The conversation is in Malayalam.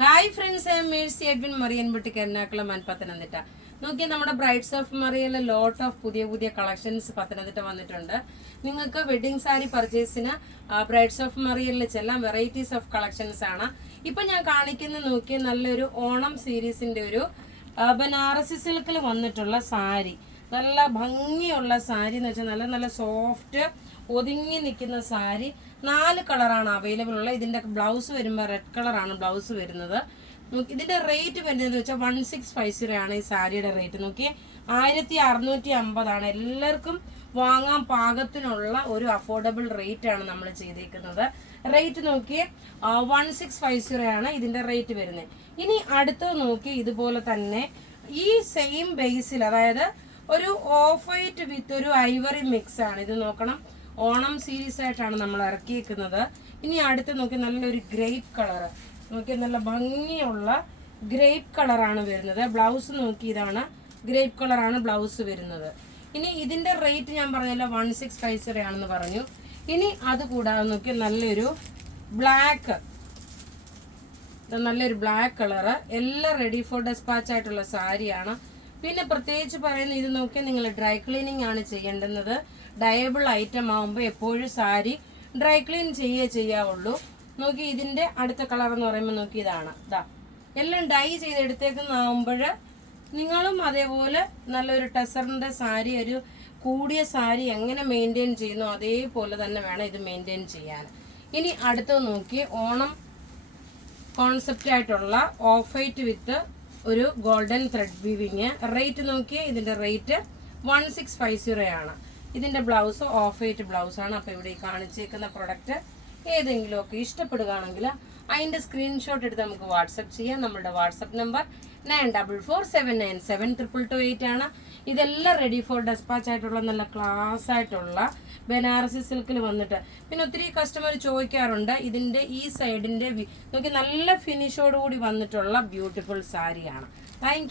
Hi friends, I am Mercy Edwin Marian boutique Ernakulam and Pathanamthitta. നോക്കിയാൽ നമ്മുടെ ബ്രൈഡ്സ് ഓഫ് മറിയയിലെ ലോട്ട് ഓഫ് പുതിയ കളക്ഷൻസ് പത്തനംതിട്ട വന്നിട്ടുണ്ട്. നിങ്ങൾക്ക് വെഡിങ് സാരി പർച്ചേസിന് ബ്രൈഡ്സ് ഓഫ് മറിയയിൽ ചെല്ലാം. വെറൈറ്റീസ് ഓഫ് കളക്ഷൻസ് ആണ് ഇപ്പം ഞാൻ കാണിക്കുന്ന. നോക്കിയാൽ നല്ലൊരു ഓണം സീരീസിൻ്റെ ഒരു ബനാറസി സിൽക്കിൽ വന്നിട്ടുള്ള സാരി. നല്ല ഭംഗിയുള്ള സാരി എന്ന് വെച്ചാൽ നല്ല നല്ല സോഫ്റ്റ് ഒതുങ്ങി നിൽക്കുന്ന സാരി. 4 കളറാണ് അവൈലബിൾ ഉള്ളത്. ഇതിൻ്റെ ബ്ലൗസ് വരുമ്പോൾ റെഡ് കളറാണ് ബ്ലൗസ് വരുന്നത്. ഇതിൻ്റെ റേറ്റ് വരുന്നത് വെച്ചാൽ 1650 ആണ് ഈ സാരിയുടെ റേറ്റ്. നോക്കിയേ, 1650 എല്ലാവർക്കും വാങ്ങാൻ പാകത്തിനുള്ള ഒരു അഫോർഡബിൾ റേറ്റ് ആണ് നമ്മൾ ചെയ്തേക്കുന്നത്. റേറ്റ് നോക്കിയേ, 1650 ആണ് ഇതിൻ്റെ റേറ്റ് വരുന്നത്. ഇനി അടുത്തത് നോക്കി, ഇതുപോലെ തന്നെ ഈ സെയിം ബേസിൽ, അതായത് ഒരു ഓഫ് വൈറ്റ് വിത്ത് ഒരു ഐവറി മിക്സ് ആണ്. ഇത് നോക്കണം, ഓണം സീരീസ് ആയിട്ടാണ് നമ്മൾ ഇറക്കിയേക്കുന്നത്. ഇനി അടുത്ത് നോക്കി, നല്ലൊരു ഗ്രേപ്പ് കളറ്. നോക്കി, നല്ല ഭംഗിയുള്ള ഗ്രേപ്പ് കളറാണ് വരുന്നത്. ബ്ലൗസ് നോക്കി, ഇതാണ് ഗ്രേപ്പ് കളറാണ് ബ്ലൗസ് വരുന്നത്. ഇനി ഇതിൻ്റെ റേറ്റ് ഞാൻ പറഞ്ഞല്ലോ 1650 ആണെന്ന് പറഞ്ഞു. ഇനി അത് കൂടാതെ നോക്കി, നല്ലൊരു ബ്ലാക്ക് കളറ്, എല്ലാം റെഡി ഫോർ ഡെസ്പാച്ച് ആയിട്ടുള്ള സാരിയാണ്. പിന്നെ പ്രത്യേകിച്ച് പറയുന്നത്, ഇത് നോക്കിയാൽ നിങ്ങൾ ഡ്രൈ ക്ലീനിങ് ആണ് ചെയ്യേണ്ടുന്നത്. ഡയബിൾ ഐറ്റം ആകുമ്പോൾ എപ്പോഴും സാരി ഡ്രൈ ക്ലീൻ ചെയ്യാവുള്ളൂ. നോക്കി, ഇതിൻ്റെ അടുത്ത കളർ എന്ന് പറയുമ്പോൾ നോക്കി, ഇതാണ്. എല്ലാം ഡൈ ചെയ്തെടുത്തേക്കുന്നതാകുമ്പോൾ നിങ്ങളും അതേപോലെ നല്ലൊരു ടെസറിൻ്റെ സാരി, ഒരു കൂടിയ സാരി എങ്ങനെ മെയിൻറ്റെയിൻ ചെയ്യുന്നു അതേപോലെ തന്നെ വേണം ഇത് മെയിൻറ്റെയിൻ ചെയ്യാൻ. ഇനി അടുത്തത് നോക്കി, ഓണം കോൺസെപ്റ്റ് ആയിട്ടുള്ള ഓഫ് വൈറ്റ് വിത്ത് ഒരു ഗോൾഡൻ ത്രെഡ് വീവിങ്. റേറ്റ് നോക്കിയേ, ഇതിൻ്റെ റേറ്റ് 1650 ആണ്. ഇതിൻ്റെ ബ്ലൗസ് ഓഫ് വൈറ്റ് ബ്ലൗസാണ്. അപ്പോൾ ഇവിടെ ഈ കാണിച്ചേക്കുന്ന പ്രൊഡക്റ്റ് ഏതെങ്കിലുമൊക്കെ ഇഷ്ടപ്പെടുകയാണെങ്കിൽ അതിൻ്റെ സ്ക്രീൻഷോട്ട് എടുത്ത് നമുക്ക് വാട്സപ്പ് ചെയ്യാം. നമ്മുടെ വാട്സപ്പ് നമ്പർ 9447972228 ആണ്. ഇതെല്ലാം റെഡി ഫോർ ഡെസ്പാച്ച് ആയിട്ടുള്ള നല്ല ക്ലാസ് ആയിട്ടുള്ള ബനാറസി സിൽക്കിൽ വന്നിട്ട്. പിന്നെ ഒത്തിരി കസ്റ്റമർ ചോദിക്കാറുണ്ട്, ഇതിൻ്റെ ഈ സൈഡിൻ്റെ നോക്കി നല്ല ഫിനിഷോടുകൂടി വന്നിട്ടുള്ള ബ്യൂട്ടിഫുൾ സാരിയാണ്. താങ്ക്